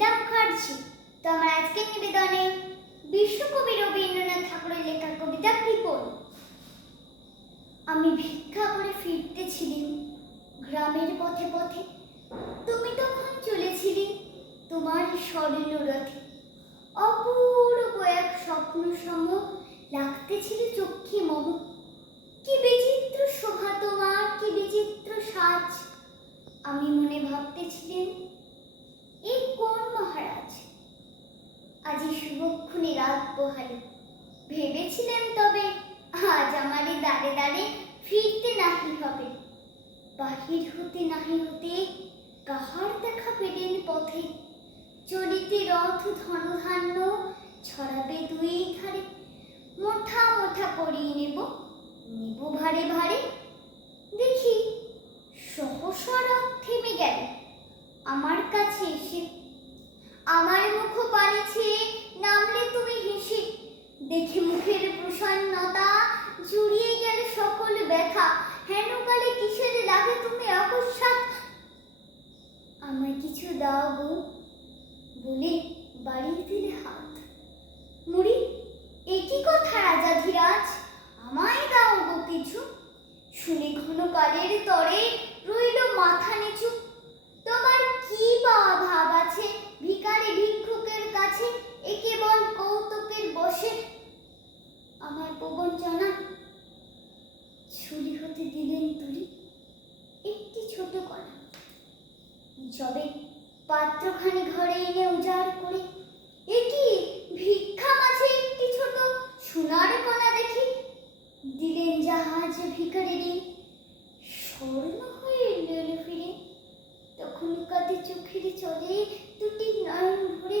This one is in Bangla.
সঙ্গীতা মুখার্জি তো আমার আজকের নিবেদনে বিশ্বকবি রবীন্দ্রনাথ ঠাকুরের লেখা কবিতা কৃপণ আমি ভিক্ষা করে ফিরতেছিলাম গ্রামের পথে পথে। তুমি তখন চলেছিলে তোমার স্বর্ণ রথে। অপূর্ব এক স্বপ্ন সম লাগতেছিল চক্ষে মম। কি বিচিত্র শোভা তোমার, কি বিচিত্র সাজ। আমি মনে ভাবতেছিলেন শুভক্ষণে রাত পোহালে ভেবেছিলেন তবে আজ আমারে দাঁড়ে দাঁড়ে ফিরতে নাহি হবে। বাহির হতে নাহি হতে কাহার দেখা পেলেন পথে? চলিতে রথ ধনধান্য ছড়াবে দুই ধারে। মোঠা মোঠা করিয়ে নেব নেব ভারে ভারে। দেখি, সহসা রথ থেমে গেল। আমার কাছে এসে, আমার মুখ পানি নামলে তুমি হেসে। দেখে মুখের প্রসন্নতা জুড়িয়ে গেল সকল ব্যথা। হেনকালে কিসের লাগে তুমি অকস্মাৎ? আমার কিছু দাও গো, বলে বাড়িয়ে সেদ্ধ করা যবে পাত্রখানি ঘরে এনে উজাড় করে এটি ভিক্ষা মাঝে একটি ছোট সোনার কণা দেখি? দিলেন জাহাজ ভিখারিনি স্বর্ণ হয়ে এলো ফিরে। তখন কাতে চোখের চলে দুটি নয়ন ভরে